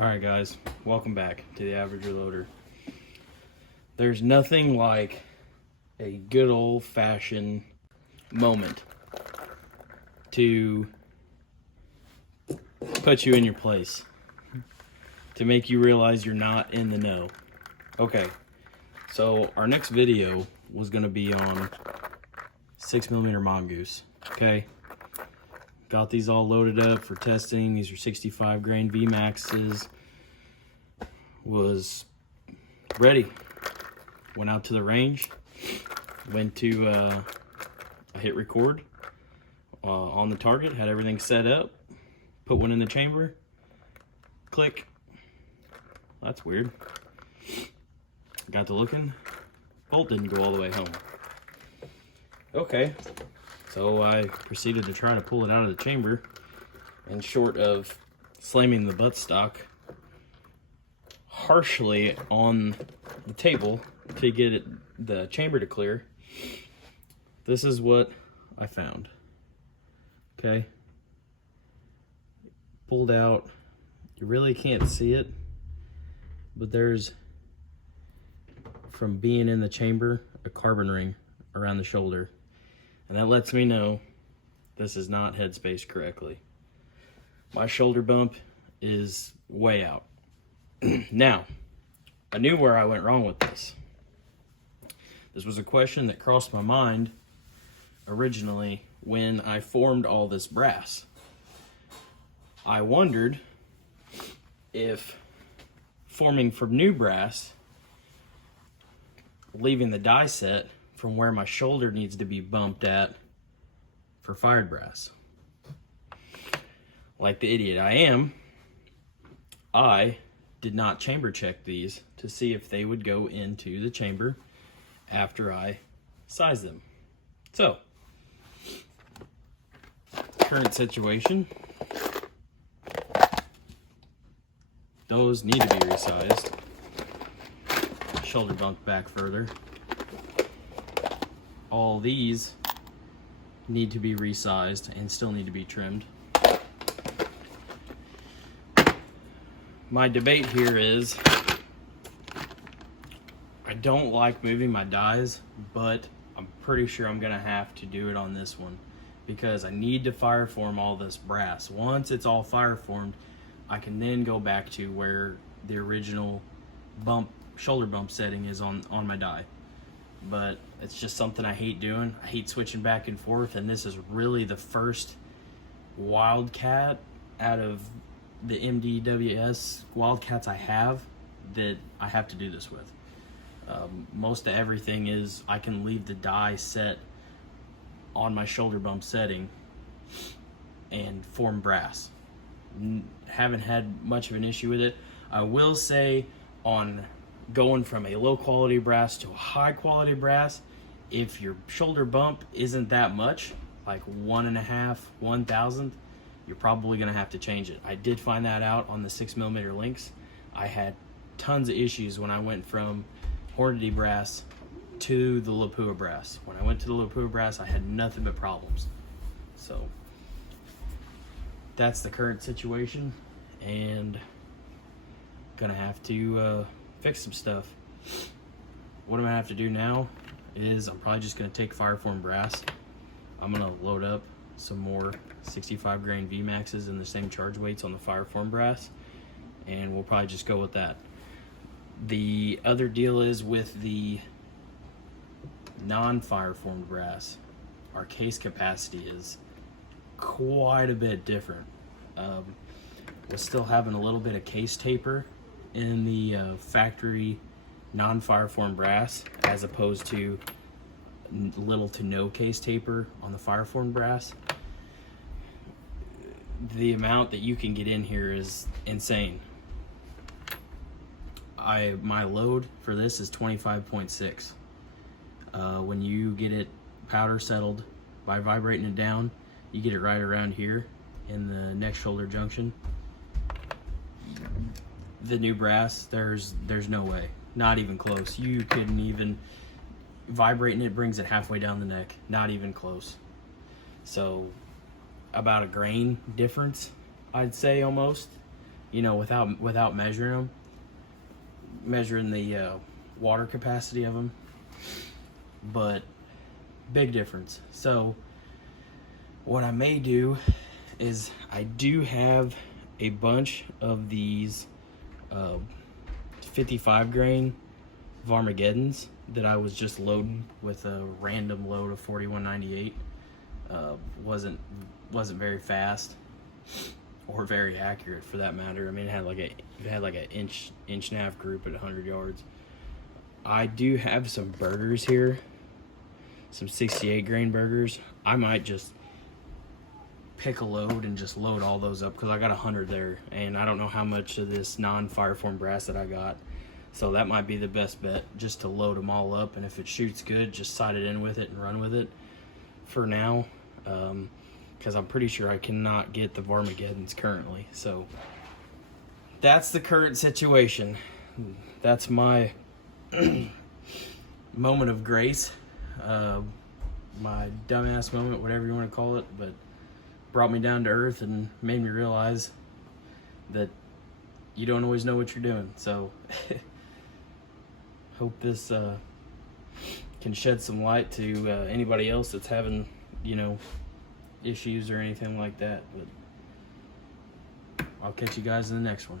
Alright guys, welcome back to the Average Reloader. There's nothing like a good old-fashioned moment to put you in your place, to make you realize you're not in the know. Okay, so our next video was going to be on 6mm Mongoose, okay? Got these all loaded up for testing. These are 65 grain VMAXs. Was ready. Went out to the range. Went to, I hit record on the target. Had everything set up. Put one in the chamber. Click. That's weird. Got to looking. Bolt didn't go all the way home. Okay. So I proceeded to try to pull it out of the chamber, and short of slamming the buttstock harshly on the table to get the chamber to clear, this is what I found. Okay. Pulled out. You really can't see it, but there's, from being in the chamber, a carbon ring around the shoulder. And that lets me know this is not headspaced correctly. My shoulder bump is way out. Now, I knew where I went wrong with this. This was a question that crossed my mind originally when I formed all this brass. I wondered if forming from new brass, leaving the die set from where my shoulder needs to be bumped at for fired brass. Like the idiot I am, I did not chamber check these to see if they would go into the chamber after I sized them. So, current situation, those need to be resized. Shoulder bumped back further. All these need to be resized and still need to be trimmed. My debate here is, I don't like moving my dies, but I'm pretty sure I'm gonna have to do it on this one because I need to fire form all this brass. Once it's all fire formed, I can then go back to where the original shoulder bump setting is on my die. But it's just something I hate doing. I hate switching back and forth, and this is really the first Wildcat out of the MDWS Wildcats I have that I have to do this with. Most of everything is I can leave the die set on my shoulder bump setting and form brass. Haven't had much of an issue with it. I will say on going from a low quality brass to a high quality brass, if your shoulder bump isn't that much, like 1.5, 1,000th, you're probably gonna have to change it. I did find that out on the 6mm links. I had tons of issues when I went from Hornady brass to the Lapua brass. When I went to the Lapua brass, I had nothing but problems. So that's the current situation, and gonna have to fix some stuff. What I'm gonna have to do now is I'm probably just gonna take fireform brass. I'm gonna load up some more 65 grain VMAXs in the same charge weights on the fireform brass, and we'll probably just go with that. The other deal is with the non-fireformed brass, our case capacity is quite a bit different. We're still having a little bit of case taper in the factory non-fireform brass, as opposed to little to no case taper on the fireform brass. The amount that you can get in here is insane. My load for this is 25.6. When you get it powder settled by vibrating it down, you get it right around here in the neck shoulder junction. The new brass, there's no way, not even close. You couldn't even, vibrating it brings it halfway down the neck, not even close. So about a grain difference, I'd say, almost. you know, without measuring the water capacity of them. But big difference. So what I may do is I do have a bunch of these 55 grain Varmageddons that I was just loading with a random load of 4198. Wasn't very fast or very accurate for that matter. I mean, it had like an inch and a half group at 100 yards. I do have some burgers here, some 68 grain burgers. I might just pick a load and just load all those up because I got 100 there, and I don't know how much of this non-fireform brass that I got, so that might be the best bet, just to load them all up, and if it shoots good, just side it in with it and run with it for now, because I'm pretty sure I cannot get the Varmageddons currently. So that's the current situation. That's my moment of grace, my dumbass moment, whatever you want to call it, but brought me down to earth and made me realize that you don't always know what you're doing. So hope this can shed some light to anybody else that's having, you know, issues or anything like that. But I'll catch you guys in the next one.